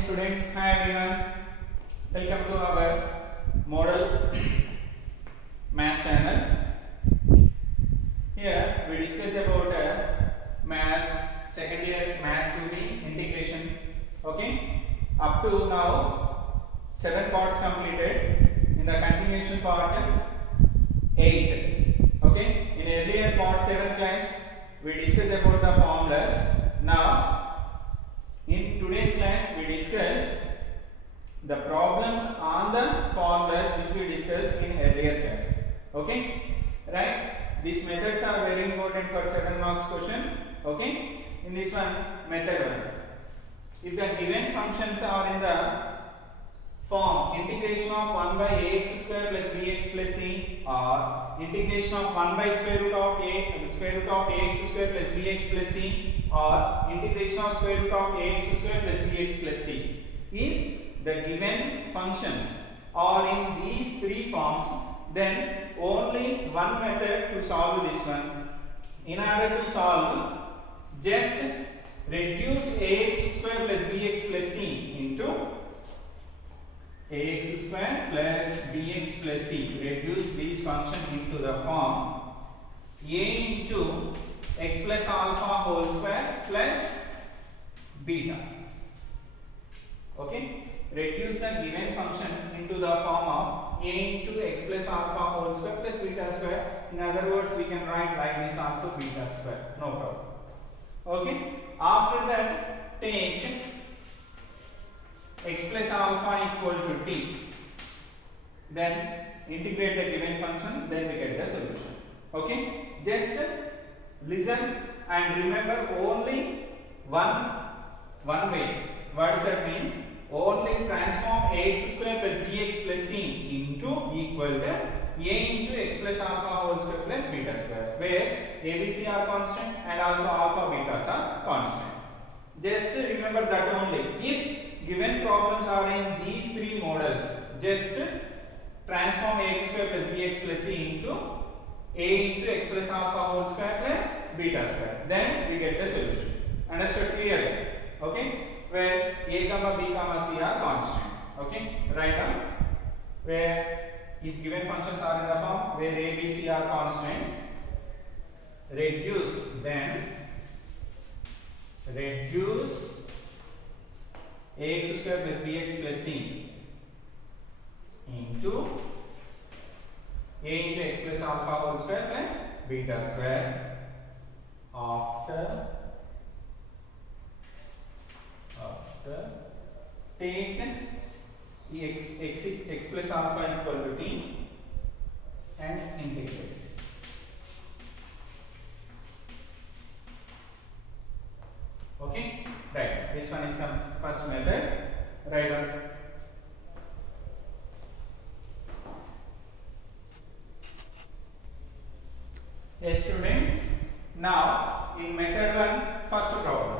students, hi everyone. Welcome to our model math channel. Here we discuss about math second year math 2D integration. Okay, up to now 7 parts completed. In the continuation part 8. Okay, in earlier part 7 class we discussed about the formulas. Now in today's class we discuss the problems on the formulas which we discussed in earlier class. Okay, right? These methods are very important for 7 marks question. Okay, in this one, method 1. If the given functions are in the form integration of 1 by ax square plus bx plus c, or integration of 1 by square root of ax square plus bx plus c, or integration of square root of ax square plus bx plus c. If the given functions are in these three forms, then only one method to solve this one. In order to solve, just reduce ax square plus bx plus c into ax square plus bx plus c. Reduce these functions into the form a into x plus alpha whole square plus beta. Okay, reduce the given function into the form of a into x plus alpha whole square plus beta square. In other words, we can write like this also, beta square, no problem. Okay, after that take x plus alpha equal to t, then integrate the given function, then we get the solution. Okay, just listen and remember only one way. What does that means? Only transform ax square plus bx plus c into equal to a into x plus alpha whole square plus beta square, where abc are constant and also alpha betas are constant. Just remember that only. If given problems are in these three models, just transform ax square plus bx plus c into a into x plus alpha whole square plus beta square, then we get the solution. Understood clearly? Okay, where a comma b comma c are constant. Okay, write down where if given functions are in the form where a b c are constant, reduce ax square plus bx plus c into a into x plus alpha whole square plus beta square. After take x plus alpha equal to t and integrate. Okay, right. This one is the first method. Write down. Yes, students. Now, in method 1, first problem.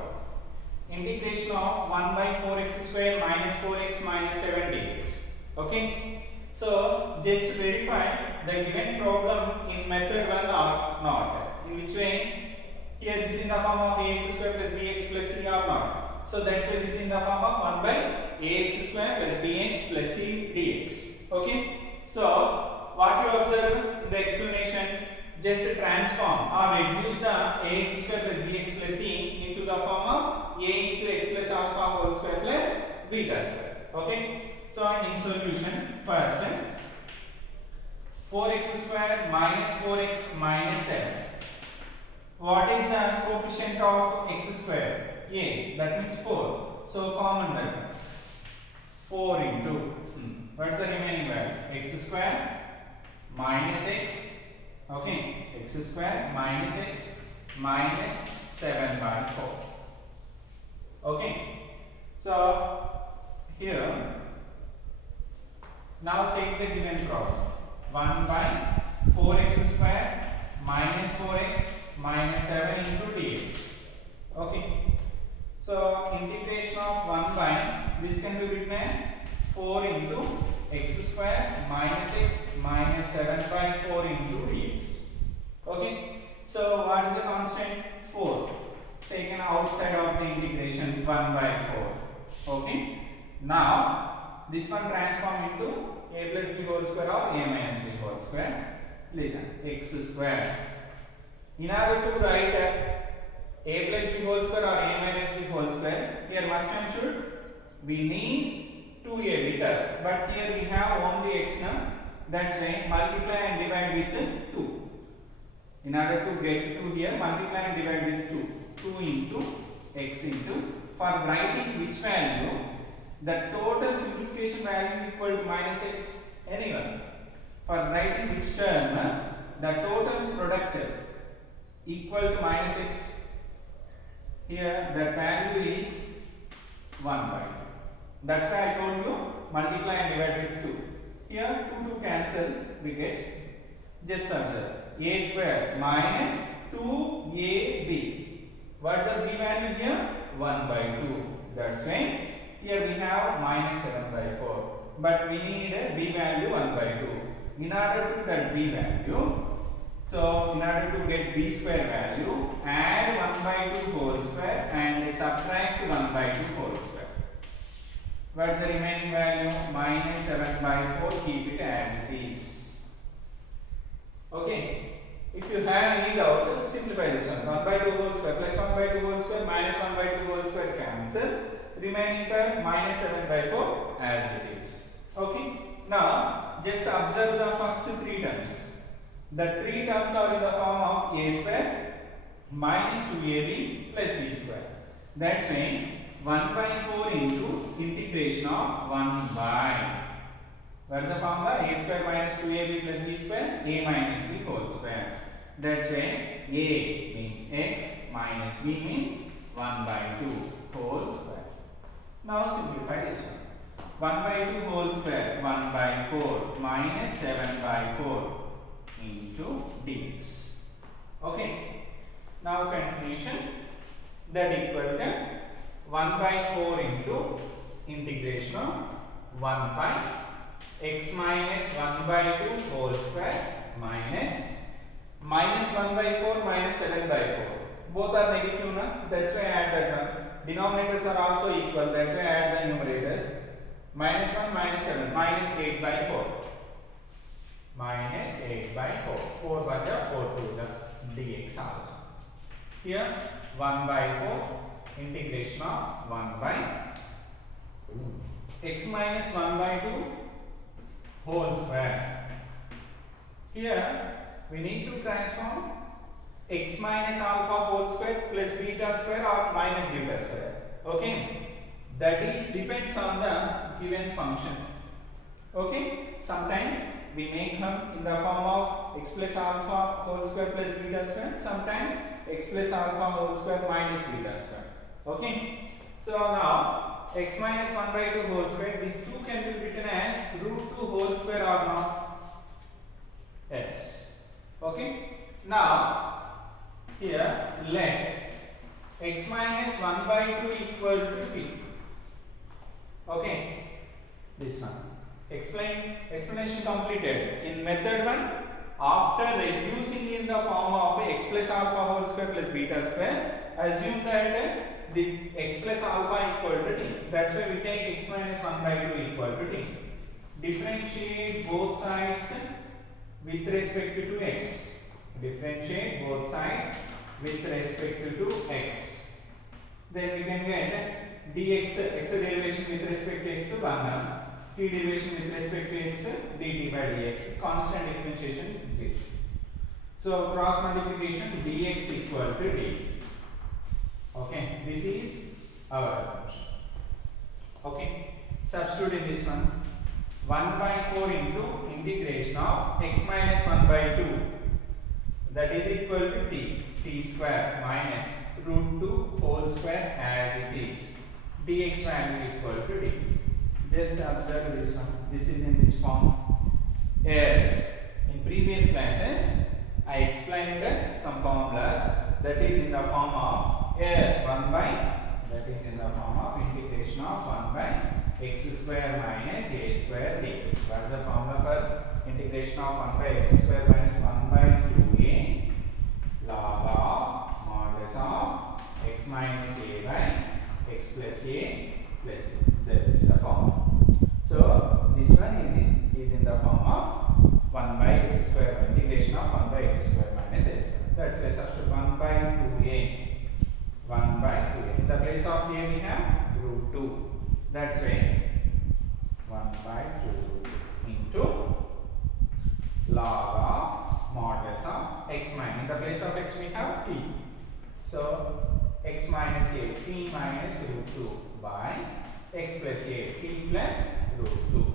Integration of 1 by 4x square minus 4x minus 7 dx. Okay. So, just verify the given problem in method 1 or not. In which way? Here this is in the form of ax square plus bx plus c or not. So, that's why this is in the form of 1 by ax square plus bx plus c dx. Okay. So, what you observe in the explanation? Just transform or reduce the ax square plus bx plus c into the form of a into x plus alpha whole square plus beta square. Okay. So in solution, first 4x square minus 4x minus 7. What is the coefficient of x square? A. That means 4. So common that 4 into what is the remaining value? X square minus x. Okay, x square minus x minus 7 by 4. Okay, so here now take the given problem 1 by 4x square minus 4x minus 7 into dx. Okay, so integration of 1 by this can be written as 4 into x square minus x minus 7 by 4 into dx. Okay, so what is the constant? 4 taken outside of the integration 1 by 4. Okay, Now this one transform into a plus b whole square or a minus b whole square. Listen, x square. In order to write a plus b whole square or a minus b whole square, here must and should we need 2a term, but here we have only x now. That's why multiply and divide with 2. In order to get 2 here, multiply and divide with 2. 2 into x into, for writing which value, the total simplification value equal to minus x, anyone. For writing which term, the total product equal to minus x, here that value is 1 by 2. That's why I told you multiply and divide with 2. Here 2 cancel, we get, just observe, a square minus 2ab. What's the b value here? 1 by 2. That's why here we have minus 7 by 4. But we need a b value 1 by 2. In order to get b value, so in order to get b square value, add 1 by 2 whole square and subtract 1 by 2 whole square. What's the remaining value? Minus 7 by 4. Keep it as it is. Okay. If you have any doubt, simplify this one. 1 by 2 whole square plus 1 by 2 whole square minus 1 by 2 whole square cancel. Remaining term minus 7 by 4 as it is. Okay. Now, just observe the first 3 terms. The 3 terms are in the form of a square minus 2ab plus b square. That's why 1 by 4 into integration of 1 by. What is the formula? A square minus 2ab plus b square, a minus b whole square. That's why a means x minus b means 1 by 2 whole square. Now simplify this one. 1 by 2 whole square, 1 by 4 minus 7 by 4 into dx. Okay. Now continuation, that equal to 1 by 4 into integration of 1 by x minus 1 by 2 whole square minus 1 by 4 minus 7 by 4. Both are negative, na? That's why I add that one. Denominators are also equal. That's why I add the numerators. Minus 1 minus 7 minus 8 by 4. Minus 8 by 4. 4 by the 4 to the dx also. Here 1 by 4 integration of 1 by x minus 1 by 2 whole square. Here we need to transform x minus alpha whole square plus beta square or minus beta square. Okay, that is depends on the given function. Okay, sometimes we make them in the form of x plus alpha whole square plus beta square, sometimes x plus alpha whole square minus beta square. Okay, so now x minus 1 by 2 whole square, these two can be written as root 2 whole square or not? Yes. Okay, now here let x minus 1 by 2 equal to t. Okay, this one. Explanation completed. In method 1, after reducing in the form of x plus alpha whole square plus beta square, assume that the x plus alpha equal to t. That's why we take x minus 1 by 2 equal to t. Differentiate both sides with respect to x. Differentiate both sides with respect to x. Then we can get dx, x derivation with respect to x 1, t derivation with respect to x dt by dx. Constant differentiation 0. So cross multiplication dx equal to t. Okay, this is our assumption. Okay, substitute in this one. 1 by 4 into integration of x minus 1 by 2, that is equal to t square minus root 2 whole square as it is. Dx value equal to t. Just observe this one. This is in which form? Yes. In previous classes, I explained some formulas that is in the form of 1 by, that is in the form of integration of 1 by x square minus a square dx. What is the formula for integration of 1 by x square minus 1 by 2a log of modulus of x minus a by x plus a plus c. That is the form. So this one is in the form of 1 by x square, integration of 1 by x square minus a square. That's why substitute 1 by 2a. 1 by 2a. In the place of a we have root 2. That's why 1 by 2 into log of modulus of x minus. In the place of x we have t. So x minus a, t minus root 2 by x plus a, t plus root 2.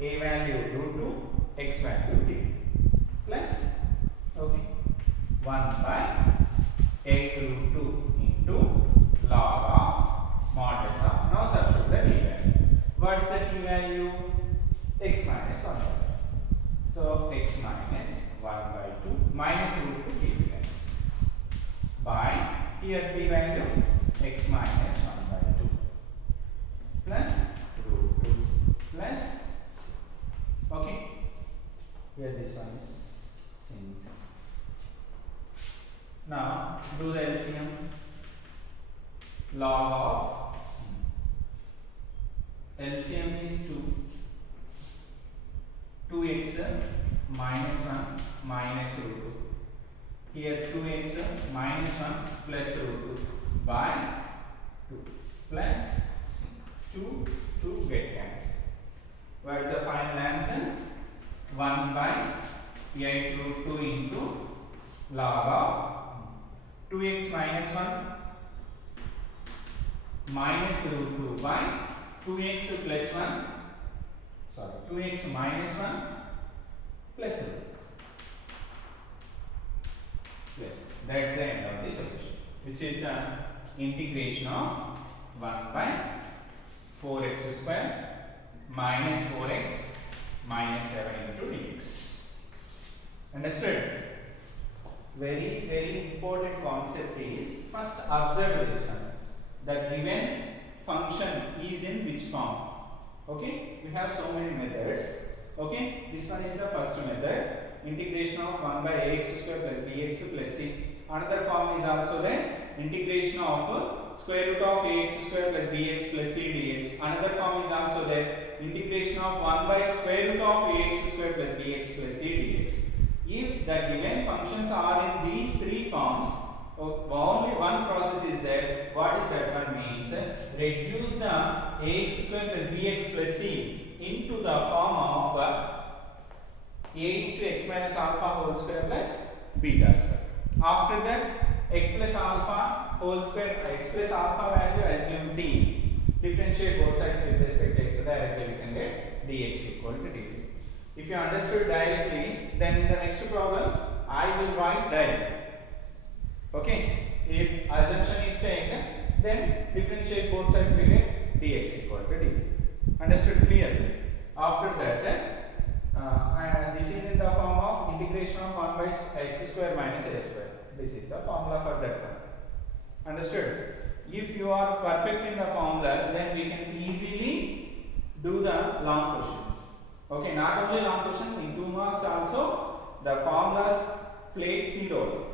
A value root 2, x value t. Plus, okay, 1 by 8 root 2 into log of modulus of. Now substitute the t value. What is the t value? X minus 1 by 2. So x minus 1 by 2 minus root 2 k by here t value x minus 1 by 2 plus root 2 plus c. Okay, here this one is since. Now do the LCM. Log of LCM is 2x minus 1 minus root 2. Here 2x minus 1 plus root 2 by 2 plus c. 2 get cancelled. What is the final answer? 1 by 8 root 2 into log of 2x minus 1 minus root 2 by 2x plus 1, sorry, 2x minus 1 plus root 2. Yes, that's the end of the solution, which is the integration of 1 by 4x square minus 4x minus 7 into dx. Understood? Very important concept is, first observe this one. The given function is in which form? Okay, we have so many methods. Okay, this one is the first method. Integration of 1 by ax square plus bx plus c. Another form is also the integration of square root of ax square plus bx plus c dx. Another form is also the integration of 1 by square root of ax square plus bx plus c dx. If the given functions are in these three forms, only one process is there. What is that one means? Reduce the ax square plus bx plus c into the form of a into x minus alpha whole square plus beta square. After that, x plus alpha whole square, x plus alpha value assume t. Differentiate both sides with respect to x, so directly we can get dx equal to dt. If you understood directly, then in the next problems I will write directly. Okay, if assumption is taken, then differentiate both sides, we get dx equal to dt. Understood clearly? After that, this is in the form of integration of 1 by x square minus a square. This is the formula for that one. Understood? If you are perfect in the formulas, then we can easily do the long questions. Okay, not only long questions, in 2 marks also the formulas play key role.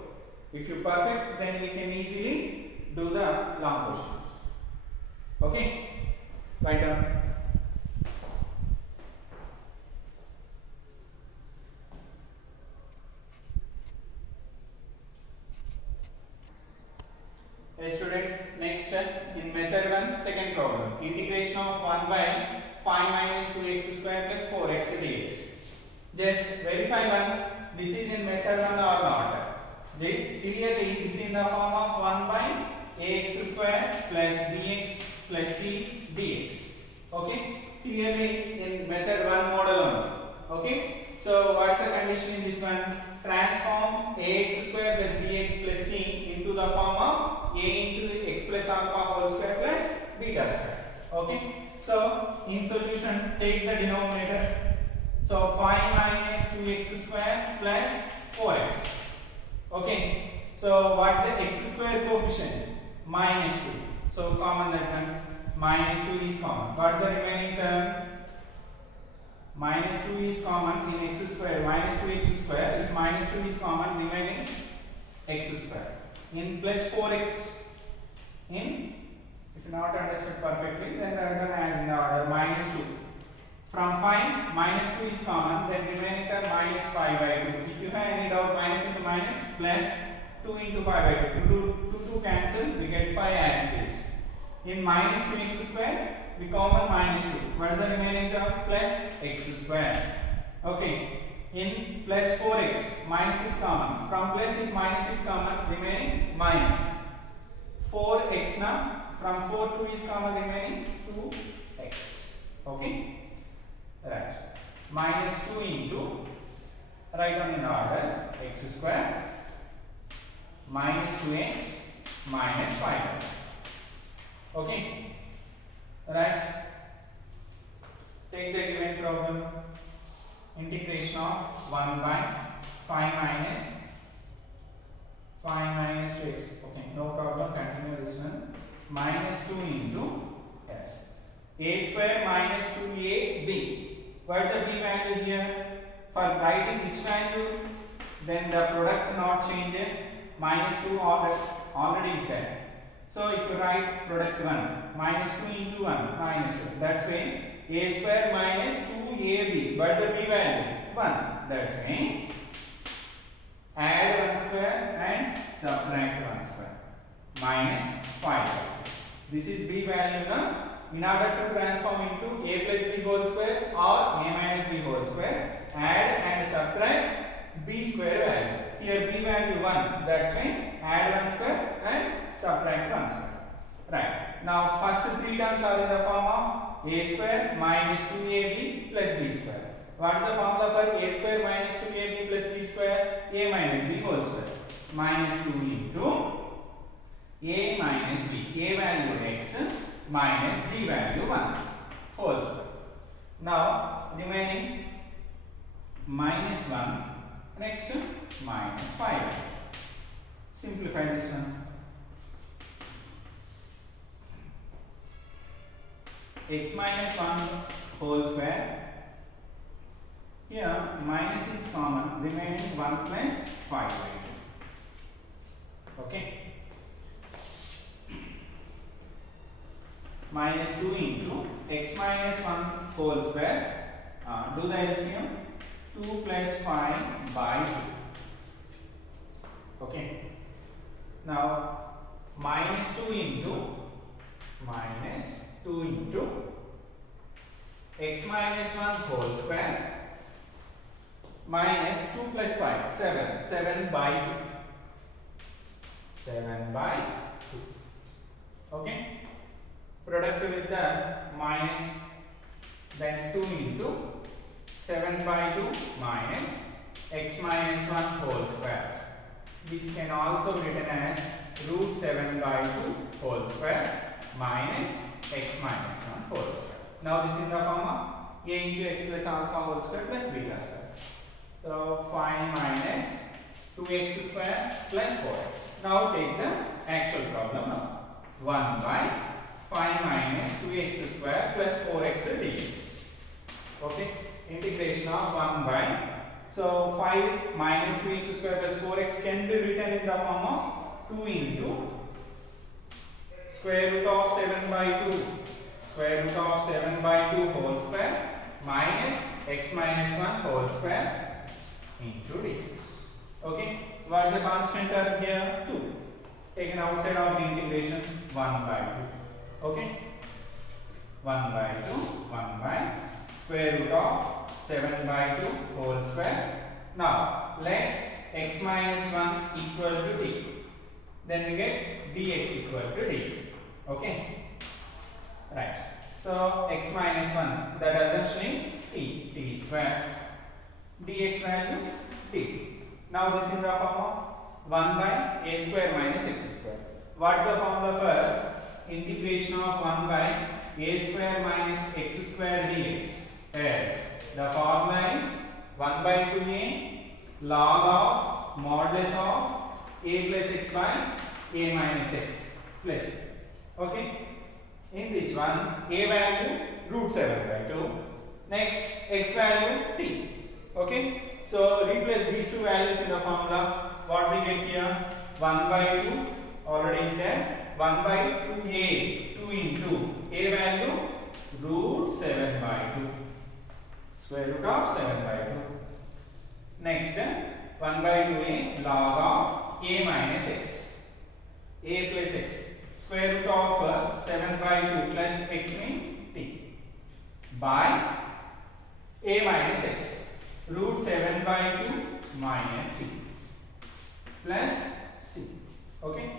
If you perfect, then we can easily do the long questions. Okay, write down. Hey students, next in method 1, second problem. Integration of 1 by 5 minus 2x square plus 4x dx. Just verify once this is in method 1 or not. Clearly this is in the form of 1 by ax square plus bx plus c dx. Okay, clearly in method 1 model only. Okay, so what is the condition in this one? Transform ax square plus bx plus c into the form of a into x plus alpha whole square plus beta square. Okay, so in solution take the denominator. So 5 minus 2x square plus 4x. Okay, so what is the x square coefficient? Minus 2. So common that one. Minus 2 is common. What is the remaining term? Minus 2 is common in x square. Minus 2x square. If minus 2 is common, remaining x square. In plus 4x. In, if If not understood perfectly, then write down as in the order minus 2. From 5, minus 2 is common, then remaining term minus 5 by 2. If you have any doubt, minus into minus plus 2 into 5 by 2. 2 cancel, we get 5 as this. In minus 2x square, we common minus 2. What is the remaining term? Plus x square. Okay. In plus 4x, minus is common. From plus if minus is common, remaining minus 4x now. From 4 2 is common, remaining 2x. Okay. Right. Minus 2 into, write down in order, x square minus 2x minus 5. Okay. Right. Take the given problem. Integration of 1 by 5 minus 2x. Okay, no problem. Continue this one. Minus 2 into s. A square minus 2ab. What is the b value here? For writing which value? Then the product not changed. Minus 2 already is there. So if you write product 1, minus 2 into 1, minus 2. That's why a square minus 2ab. What is the b value? 1. That's why add 1 square and subtract 1 square. Minus 5. This is b value now. In order to transform into a plus b whole square or a minus b whole square, add and subtract b square value. Here b value 1. That's why add 1 square and subtract 1 square. Right. Now first 3 terms are in the form of a square minus 2ab plus b square. What is the formula for a square minus 2ab plus b square? A minus b whole square. Minus 2 into a minus b. A value x minus b value 1 whole square. Now remaining minus 1, next minus 5. Simplify this one. X minus 1 whole square. Here minus is common, remaining 1 plus 5 by 2. Okay. Minus 2 into x minus 1 whole square. Do the LCM. 2 plus 5 by 2. Okay. Now minus 2 into x minus 1 whole square minus 2 plus 5, 7 by 2. 7 by 2. Okay. Product with the minus, then 2 into 7 by 2 minus x minus 1 whole square. This can also be written as root 7 by 2 whole square minus x minus 1 whole square. Now this is the form of a into x plus alpha whole square plus beta square. So 5 minus 2x square plus 4x. Now take the actual problem now. 1 by 5 minus 2x square plus 4x dx. Okay. Integration of 1 by. So 5 minus 2x square plus 4x can be written in the form of 2 into square root of 7 by 2. Square root of 7 by 2 whole square minus x minus 1 whole square into dx. Okay. What is the constant term here? 2. Taken outside of the integration, 1 by 2. Okay. 1 by 2, 1 by square root of 7 by 2 whole square. Now let x minus 1 equal to d. Then we get dx equal to d. Okay. Right. So x minus 1, that assumption is t square. Dx value d. Now this is the form of 1 by a square minus x square. What is the formula for integration of 1 by a square minus x square dx? Yes. The formula is 1 by 2a log of modulus of a plus x by a minus x plus. Okay. In this one, a value root 7 by 2. Next, x value t. Okay. So replace these two values in the formula. What we get here? 1 by 2 already is there. 1 by 2a. 2 into a value root 7 by 2. Square root of 7 by 2. Next 1 by 2a log of a minus x. A plus x. Square root of 7 by 2 plus x means t. By a minus x. Root 7 by 2 minus t. Plus c. Okay.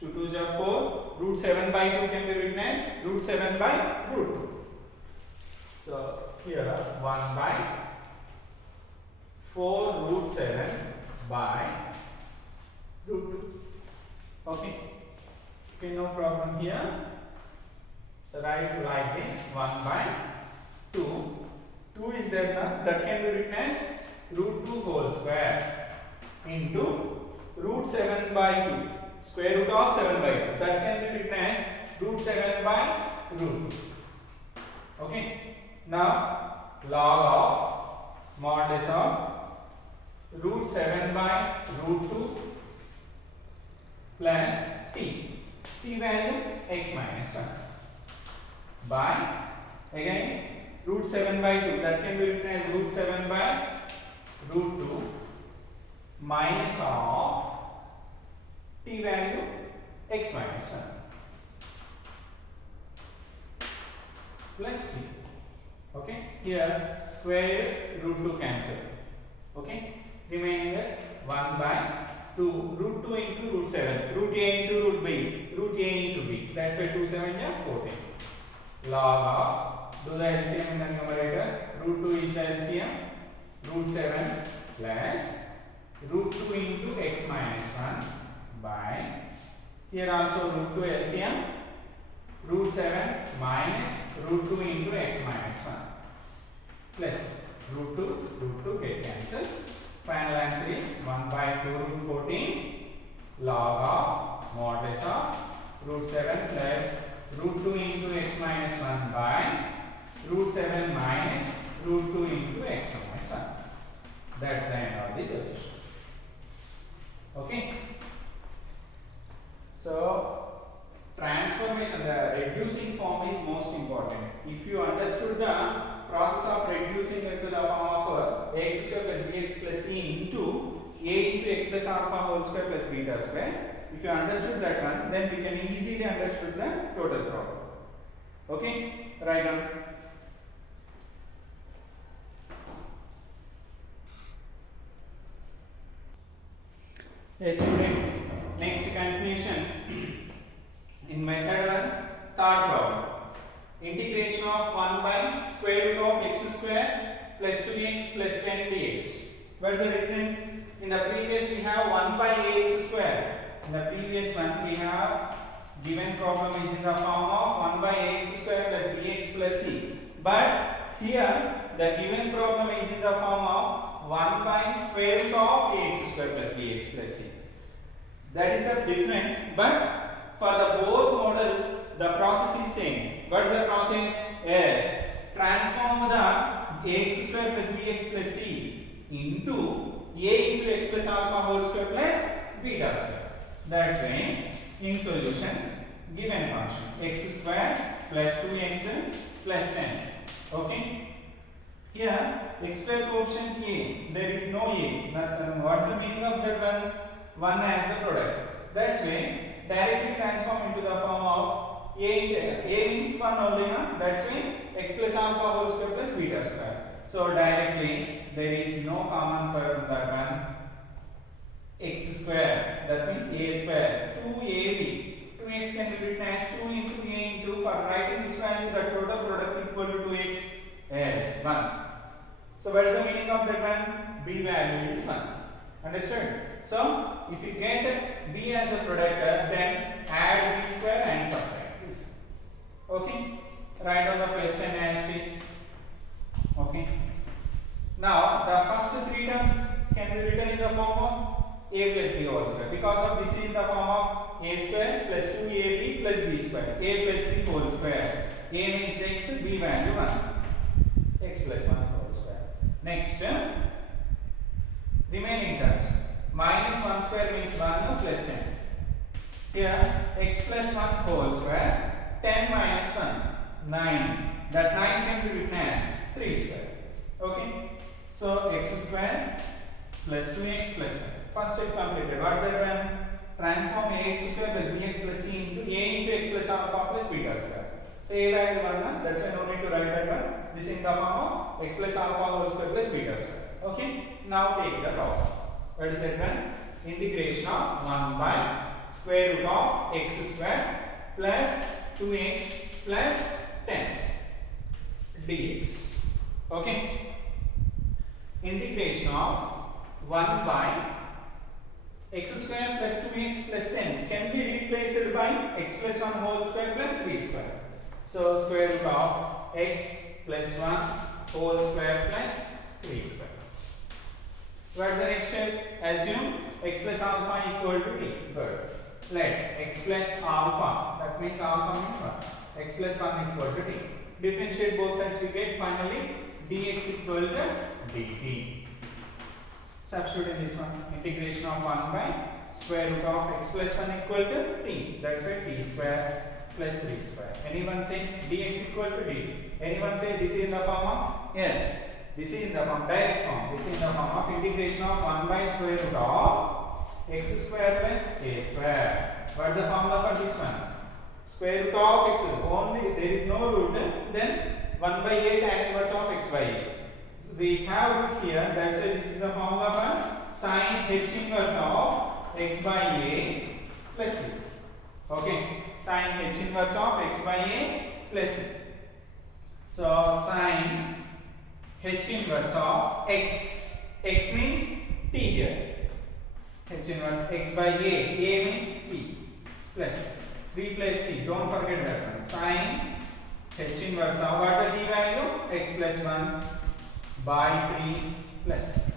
2 2s are 4. Root 7 by 2 can be written as root 7 by root 2. So here 1 by 4 root 7 by root 2. Okay. Okay, no problem here. Write like this 1 by 2. 2 is there now, that can be written as root 2 whole square into root 7 by 2. Square root of 7 by 2. That can be written as root 7 by root 2. Okay. Now log of modulus of root 7 by root 2 plus t. T value x minus 1 by again root 7 by 2. That can be written as root 7 by root 2 minus of t value x minus 1 plus c. Okay, here square root 2 cancel. Okay, remaining 1 by 2 root 2 into root 7, root a into root b, root a into b. That's why 2 7 is 14. Log of, do the LCM in the numerator. Root 2 is the LCM. Root 7 plus root 2 into x minus 1 by, here also root 2 LCM, root 7 minus root 2 into x minus 1 plus root 2 get cancelled. Final answer is 1 by 2 root 14 log of modulus of root 7 plus root 2 into x minus 1 by root 7 minus root 2 into x minus 1. That's the end of the solution. Okay. So transformation, the reducing form is most important. If you understood the process of reducing into the form of ax square plus bx plus c into a into x plus alpha whole square plus beta square, if you understood that one, then we can easily understood the total problem. Okay, write down. Yes, student. Next continuation in method 1, third problem. Integration of 1 by square root of x square plus 2x plus 10 dx. What is the difference? In the previous we have 1 by ax square. In the previous one we have given problem is in the form of 1 by ax square plus bx plus c. But here the given problem is in the form of 1 by square root of ax square plus bx plus c. That is the difference. But for the both models the process is same. What is the process? Yes, transform the ax square plus bx plus c into a into x plus alpha whole square plus beta square. That's why in solution given function x square plus 2x plus 10. Okay. Here x square coefficient a, there is no a. What is the meaning of that one? 1 as the product. That's why directly transform into the form of a means 1 only, na? That's why x plus alpha whole square plus beta square. So directly there is no common for that one. X square, that means a square, 2ab. 2x can be written as 2 into a into, for writing which value, the total product equal to 2x as 1. So what is the meaning of that one? B value is 1. Understood? So if you get b as a product, then add b square and subtract this. Okay? Write down the plus 10 as this. Okay? Now the first three terms can be written in the form of a plus b whole square, because of this is in the form of a square plus 2ab plus b square. A plus b whole square. A means x, b value 1. X plus 1 whole square. Next, remaining terms. Minus 1 square means 1 plus 10. Here x plus 1 whole square, 10 9. That 9 can be written as 3 square. Okay. So x square plus 2x plus 9. First step completed. What is that one? Transform ax square plus bx plus c into a into x plus alpha plus beta square. So a value 1, that's why no need to write that one. This in the form of x plus alpha whole square plus beta square. Okay. Now take the top. What is that one? Integration of 1 by square root of x square plus 2x plus 10 dx. Okay. Integration of 1 by x square plus 2x plus 10 can be replaced by x plus 1 whole square plus 3 square. So square root of x plus 1 whole square plus 3 square. What is the next step? Assume x plus alpha equal to t. Good. Let x plus alpha, that means alpha means what? X plus 1 equal to t. Differentiate both sides, we get finally dx equal to dt. Substitute in this one. Integration of 1 by square root of x plus 1 equal to t. That's why t square plus 3 square. Anyone say dx equal to dt? Anyone say this is in the form of? Yes. This is in the form, direct form. This is in the form of integration of 1 by square root of x square plus a square. What is the formula for this one? Square root of x. Only there is no root. Then 1 by a tan inverse of x by a. So we have root here. That's why this is the formula for sin h inverse of x by a plus c. Okay. Sin h inverse of x by a plus c. So sin h inverse of x. X means t here. H inverse x by a. A means t. Plus. Replace t. Don't forget that one. Sin h inverse of, what is the t value? X plus 1 by 3 plus.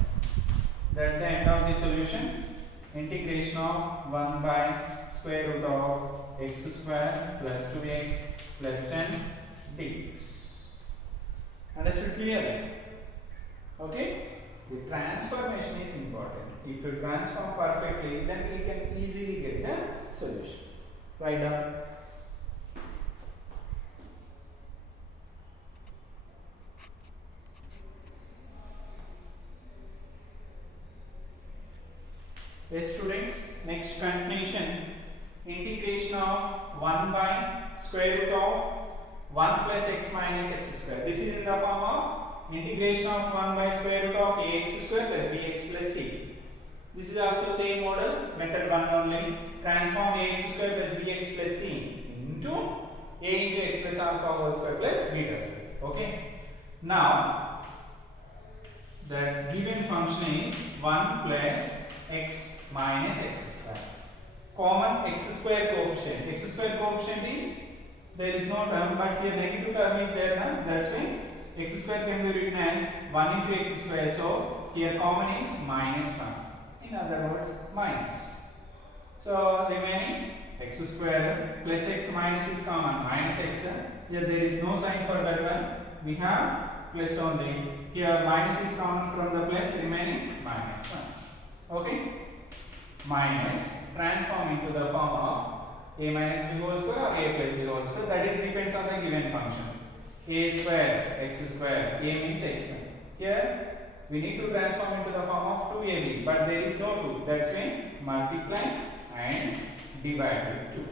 That's the end of the solution. Integration of 1 by square root of x square plus 2x plus 10 dx. Understood clearly? Okay? The transformation is important. If you transform perfectly, then we can easily get the solution. Write down. Yes, students, next continuation. Integration of 1 by square root of 1 plus x minus x square. This is in the form of integration of 1 by square root of ax square plus bx plus c. This is also same model, method 1 only. Transform ax square plus bx plus c into a into x plus alpha whole square plus beta square. Okay. Now, the given function is 1 plus x minus x square. Common x square coefficient. X square coefficient is, there is no term, but here negative term is there now. That's why x square can be written as 1 into x square. So here common is minus 1. In other words, minus. So remaining x square plus x minus is common, minus x. Here there is no sign for that one. We have plus only. Here minus is common from the plus, remaining minus 1. Okay. Minus transform into the form of a minus b whole square or a plus b whole square. That is depends on the given function. A square x square. A means x. Here we need to transform into the form of 2ab, but there is no 2. That's why multiply and divide with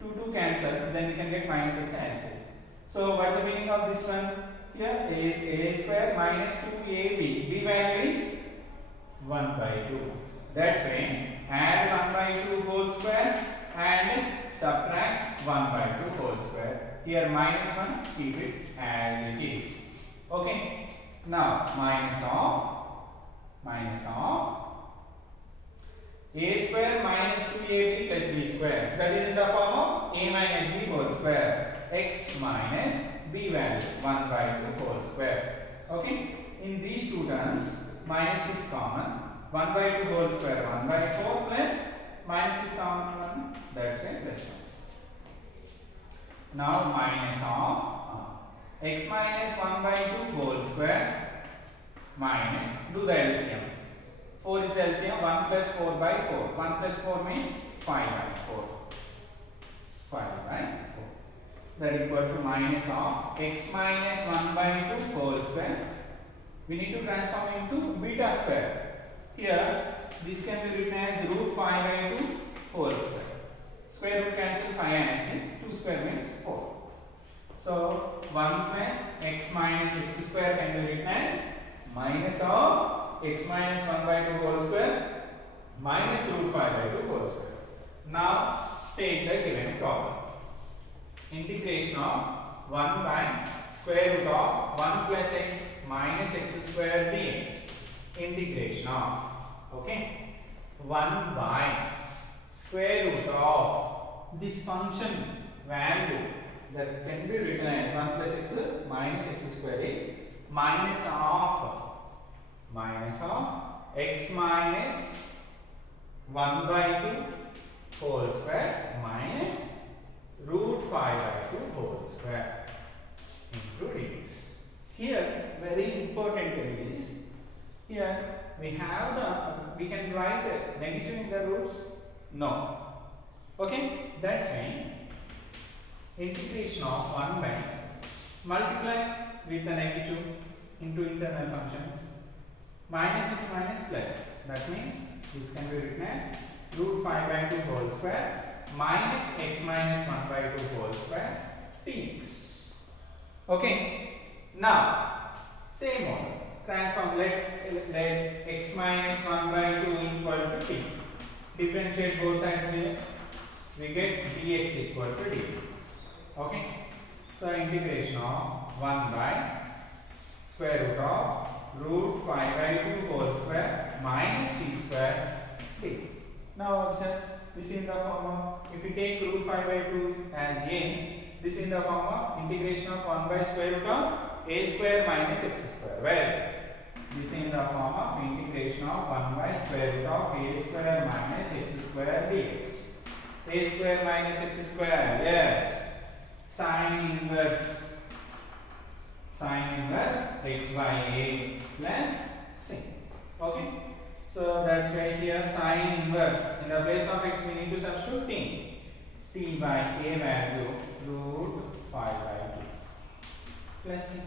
2. 2 cancel, then we can get minus x as this. So what's the meaning of this one? Here a square minus 2ab. B value is 1 by 2. That's why add 1 by 2 whole square and subtract 1 by 2 whole square. Here minus 1, keep it as it is. Okay. Now minus of a square minus 2ab plus b square. That is in the form of a minus b whole square. X minus b value 1 by 2 whole square. Okay. In these two terms, minus is common. 1 by 2 whole square 1 by 4 plus minus is common 1. That's why plus 1. Now minus of x minus 1 by 2 whole square minus, do the LCM. 4 is the LCM, 1 plus 4 by 4. 1 plus 4 means 5 by 4. 5 by 4. that equal to minus of x minus 1 by 2 whole square. We need to transform into beta square. Here this can be written as root 5 by 2 whole square. Square root cancel 5 and s means 2 square means 4. So 1 plus x minus x square can be written as minus of x minus 1 by 2 whole square minus root 5 by 2 whole square. Now take the given problem. Integration of 1 by square root of 1 plus x minus x square dx. Integration of, okay, 1 by square root of this function value that can be written as 1 plus x minus x square is minus of x minus 1 by 2 whole square minus root 5 by 2 whole square into dx. Here very important is, here we can write the negative in the roots. No. Okay, that's why integration of 1 by multiply with the negative into internal functions, minus into minus plus. That means this can be written as root 5 by 2 whole square minus x minus 1 by 2 whole square dx. Okay. Now same one. Transform, let x minus 1 by 2 equal to t. Differentiate both sides, we get dx equal to dt. Okay. So integration of 1 by square root of root 5 by 2 whole square minus t square d. Now observe, this is in the form of, if we take root 5 by 2 as a, this is in the form of integration of 1 by square root of a square minus x square. Well, this is in the form of integration of 1 by square root of a square minus x square dx. A square minus x square, yes. Sine inverse x by a plus c. Okay. So that's why here sine inverse, in the place of x we need to substitute t. T by a value root 5 by 2 plus c.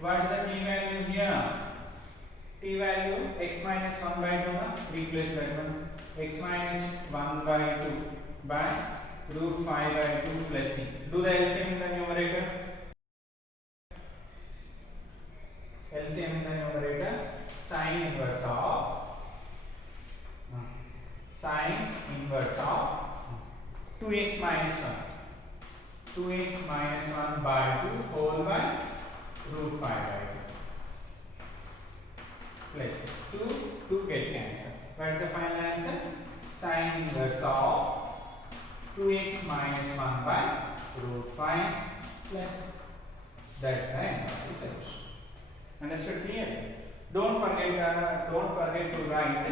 What is the t value here? T value x minus 1 by 2, replace that one. X minus 1 by 2 by root 5 by 2 plus c. Do the LCM in the numerator. LCM in the numerator. Sine inverse of 2x minus 1. 2x minus 1 by 2 whole by root 5 by 2 plus 2 get cancelled. What is the final answer? Sine inverse of 2x minus 1 by root 5 plus. That's the end of the solution. Understood clearly? Don't forget to write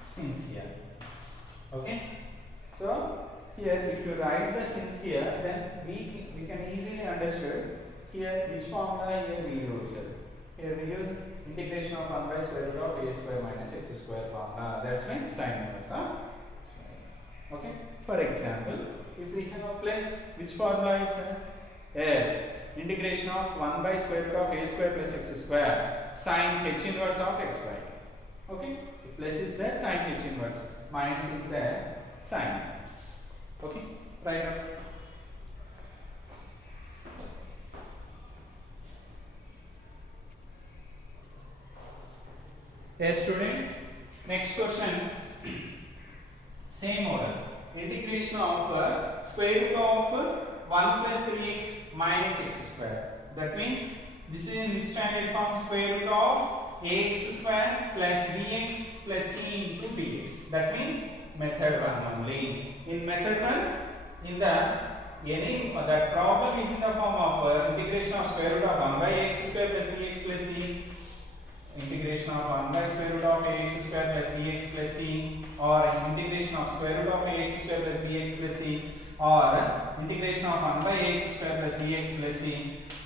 since here. Okay? So here if you write the since here, then we can easily understand here which formula here we use. Here we use integration of 1 by square root of a square minus x square formula. That's my sine inverse. Okay. For example, if we have a plus, which formula is that? Yes, integration of 1 by square root of a square plus x square sine h inverse of x y. Okay. If plus is there, sine h inverse. Minus is there, sine inverse. Okay. Right now. Yes, students. Next question. Same order. Integration of square root of 1 plus 3x minus x square. That means this is in which standard form? Square root of ax square plus bx plus c into dx. That means method 1 only. In method 1, that problem is in the form of integration of square root of 1 by ax square plus bx plus c. Integration of 1 by square root of ax square plus bx plus c, or integration of square root of ax square plus bx plus c, or integration of 1 by ax square plus bx plus c.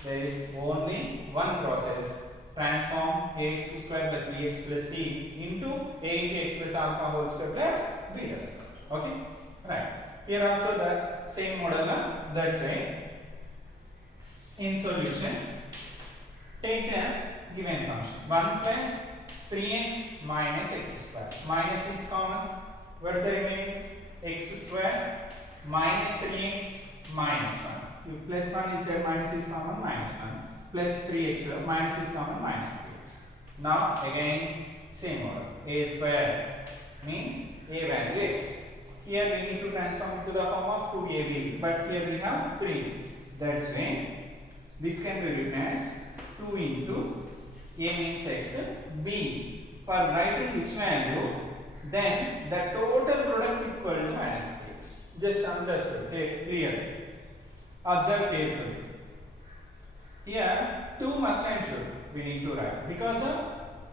There is only one process. Transform ax square plus bx plus c into a into x plus alpha whole square plus beta square. Okay, right. Here also the same model. That's why In solution, take the given function 1 plus 3x minus x square. Minus is common. What is the remaining? X square minus 3x minus 1. If plus 1 is there, minus is common, minus 1. Plus 3x, minus is common, minus 3x. Now again same order. A square means a value x. Here we need to transform into the form of 2ab, but here we have 3. That's why this can be written as 2 into a means x, b. For writing which value, then the total product equal to minus 3x. Just understood, okay, clear. Observe carefully. Here 2 must and should we need to write, because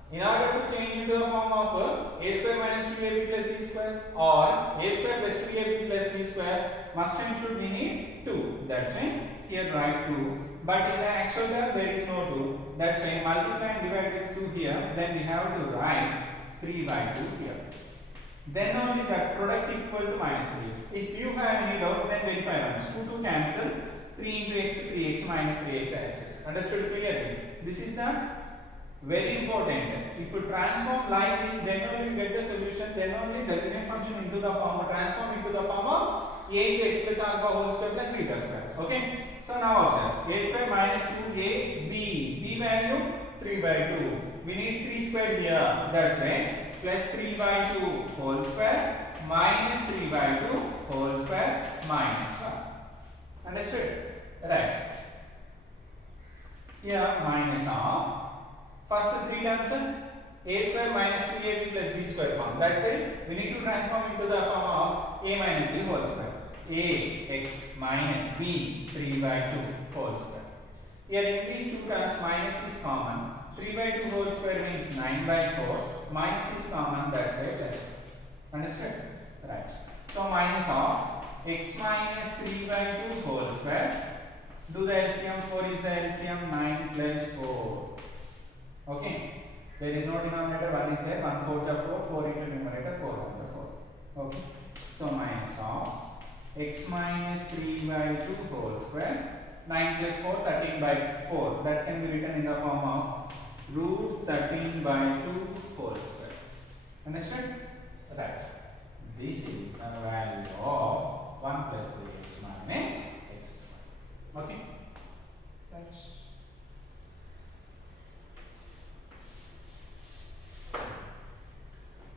in order to change into the form of a square minus 2ab plus b square or a square plus 2ab plus b square, must and should we need 2. That's why here write 2. But in the actual term there is no 2. That's why multiply and divide with 2 here. Then we have to write 3 by 2 here. Then only the product equal to minus 3x. If you have any doubt, then verify once. 2 to cancel. 3 into x, 3x minus 3x as is. Understood clearly? This is the very important. If you transform like this, then only you get the solution. Then only the given function into the form, transform into the form of a into x plus alpha whole square plus beta square. Okay? So now observe. A square minus 2ab. B value 3 by 2. We need 3 square here. That's why plus 3 by 2 whole square minus 3 by 2 whole square minus 1. Understood? Right. Here minus of first 3 terms a square minus 2ab plus b square form. That's it. We need to transform into the form of a minus b whole square. A x minus b 3 by 2 whole square. Here in these 2 terms minus is common. 3 by 2 whole square means 9 by 4. Minus is common, that's why plus. Understood? Right. So minus of x minus 3 by 2 whole square. Do the LCM. 4 is the LCM. 9 plus 4. Okay. There is no denominator. 1 is there. 1 4 are 4. 4 into numerator. 4 under 4. Okay. So minus of x minus 3 by 2 whole square. 9 plus 4, 13 by 4. That can be written in the form of root 13 by 2 whole square. Understood? Right. This is the value of 1 plus 3x minus x square. Okay? Right.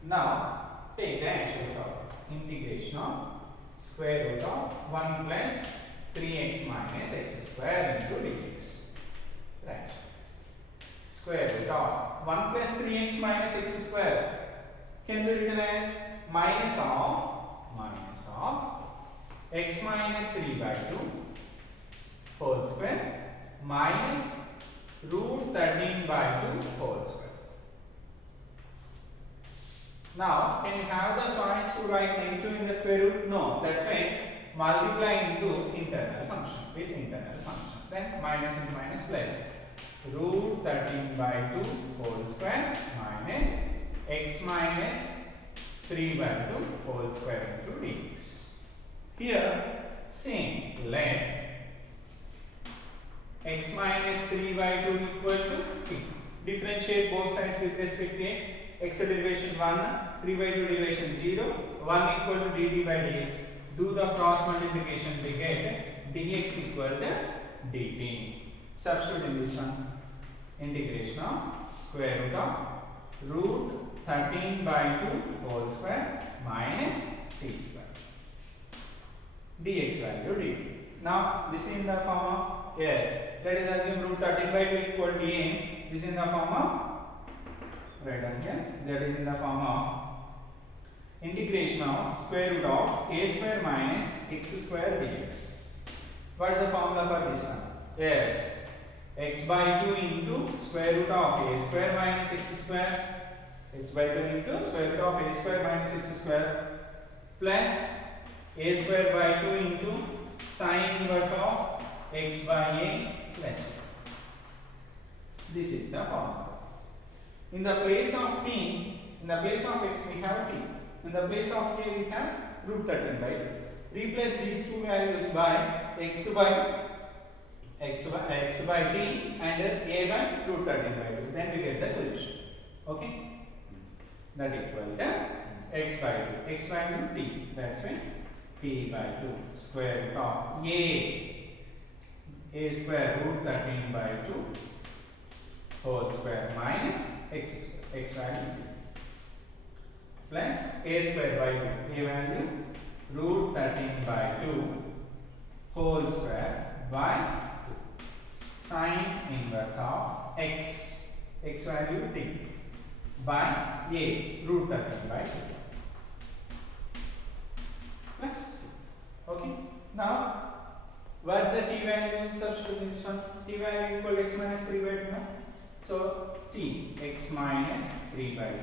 Now, take the actual topic. Integration of square root of 1 plus 3x minus x square into dx. Right. Square root of 1 plus 3x minus x square can be written as minus of x minus 3 by 2 whole square minus root 13 by 2 whole square. Now, can you have the choice to write negative in the square root? No. That's why multiply into internal function with internal function. Then minus into minus plus. Root 13 by 2 whole square minus x minus 3 by 2 whole square into dx. Here, same, let x minus 3 by 2 equal to t. Differentiate both sides with respect to x. X derivation 1, 3 by 2 derivation 0, 1 equal to dt by dx. Do the cross multiplication to get dx equal to dt. Substitute in this one. Integration of square root of root 13 by 2 whole square minus t square. Dx value dt. Now this is in the form of, yes, that is assume root 13 by 2 equal to dn. This is in the form of, right down here, that is in the form of integration of square root of a square minus x square dx. What is the formula for this one? Yes, x by 2 into square root of a square minus x square, x by 2 into square root of a square minus x square plus a square by 2 into sine inverse of x by a plus. This is the formula. In the place of t, in the place of x we have t. In the place of k we have root 13 by 2. Replace these two values by x x by t and a by root 13 by 2. Then we get the solution. Okay? That equal to x by 2. X value t. That's why t by 2 square root of a square root 13 by 2 whole square minus x square. X value t plus a square by 2. A value root 13 by 2 whole square by sine inverse of x value t by a root 13 by 2 plus. Okay, now what is the t value? Substitute this one. T value equal x minus 3 by 2 now. So t x minus 3 by 2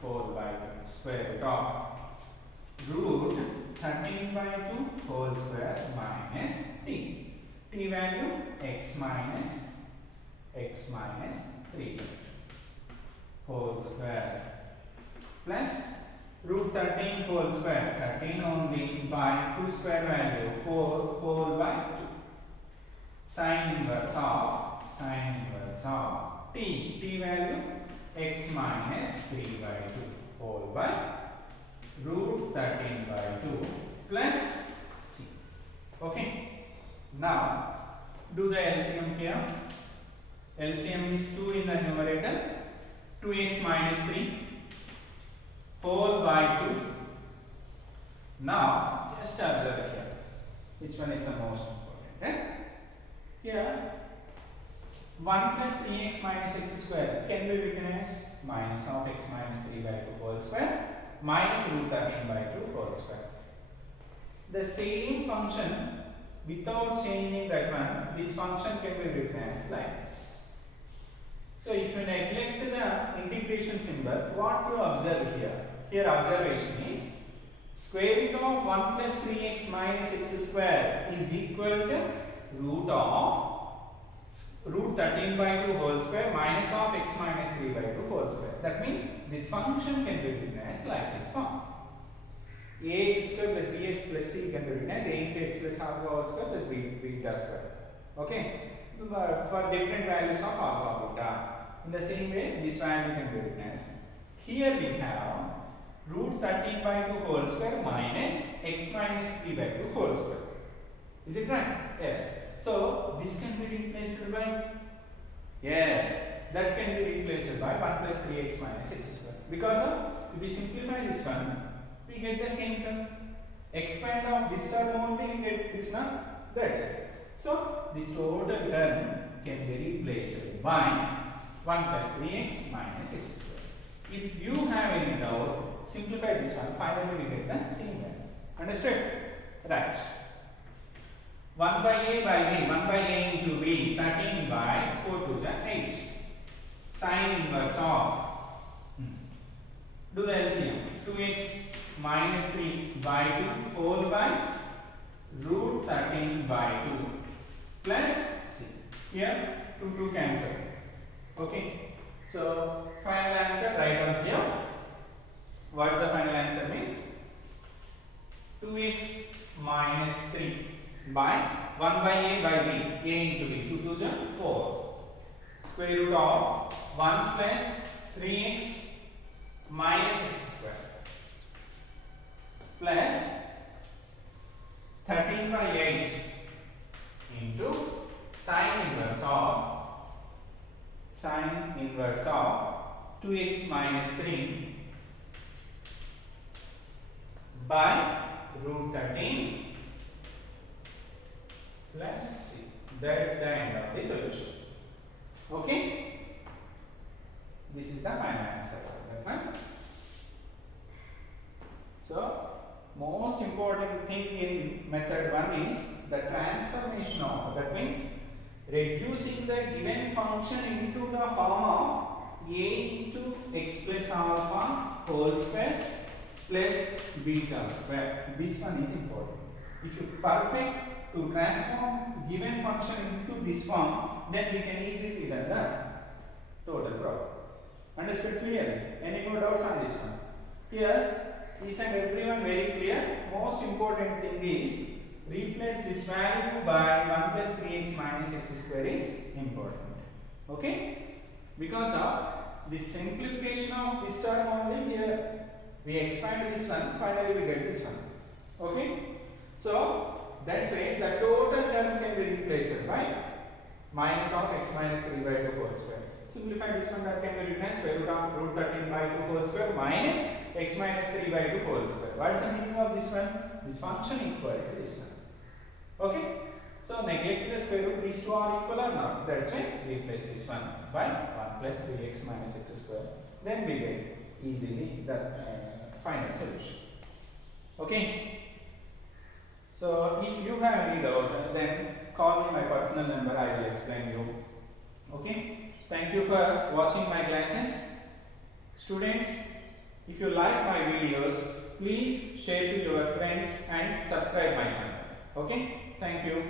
4 by 2 square root of root 13 by 2 whole square minus t. T value x minus 3 whole square plus root 13 whole square, 13 only by 2 square value 4 whole by 2 sine inverse of t value x minus 3 by 2 whole by root 13 by 2 plus c. Okay, now do the LCM here. LCM is 2 in the numerator, 2x minus 3 whole by 2. Now just observe here which one is the most important. Here 1 plus 3x minus x square can be written as minus of x minus 3 by 2 whole square minus root 13 by 2 whole square. The same function without changing that one, this function can be written as like this. So if you neglect the integration symbol, what you observe here? Here observation is square root of 1 plus 3x minus x square is equal to root 13 by 2 whole square minus of x minus 3 by 2 whole square. That means this function can be written as like this form. ax square plus bx plus c can be written as a into x plus alpha whole square plus beta square. Okay? But for different values of alpha beta. In the same way, this value can be written as. Here we have root 13 by 2 whole square minus x minus 3 by 2 whole square. Is it right? Yes. So this can be replaced by, yes, that can be replaced by 1 plus 3x minus x square. Because if we simplify this one, we get the same term. Expand of this term only, we get this now. That's it. So this total term can be replaced by 1 plus 3x minus x square. If you have any doubt, simplify this one. Finally, we get the same value. Understood? Right. 1 by a by b, 1 by a into b, 13 by 4 to the 8. Sine inverse of, do the LCM, 2x minus 3 by 2 whole by root 13 by 2 plus c. Here 2 cancel. Okay. So final answer write down here. What is the final answer means? 2x minus 3 by 1 by a by b, a into b, 2 to the 4. Square root of 1 plus 3x minus x square plus 13 by 8 into sine inverse of 2x minus 3 by root 13 plus c. That is the end of the solution. Okay? This is the final answer for that one. So, most important thing in method 1 is the transformation of, that means reducing the given function into the form of a into x plus alpha whole square plus beta square. This one is important. If you perfect to transform given function into this form, then we can easily learn the total problem. Understood clearly? Any more doubts on this one? Here, each and everyone very clear. Most important thing is replace this value by 1 plus 3x minus x square is important. Okay? Because of the simplification of this term only, here we expand this one, finally we get this one. Okay? So that's why the total term can be replaced by minus of x minus 3 by 2 whole square. Simplify this one, that can be written as square root of root 13 by 2 whole square minus x minus 3 by 2 whole square. What is the meaning of this one? This function equal to this one. Okay? So neglect the square root, these two are equal or not? That's why replace this one by 1 plus 3x minus x square. Then we get easily the final solution. Okay? So if you have any doubt, then call me my personal number, I will explain you. Okay? Thank you for watching my classes. Students, if you like my videos, please share to your friends and subscribe my channel. Okay? Thank you.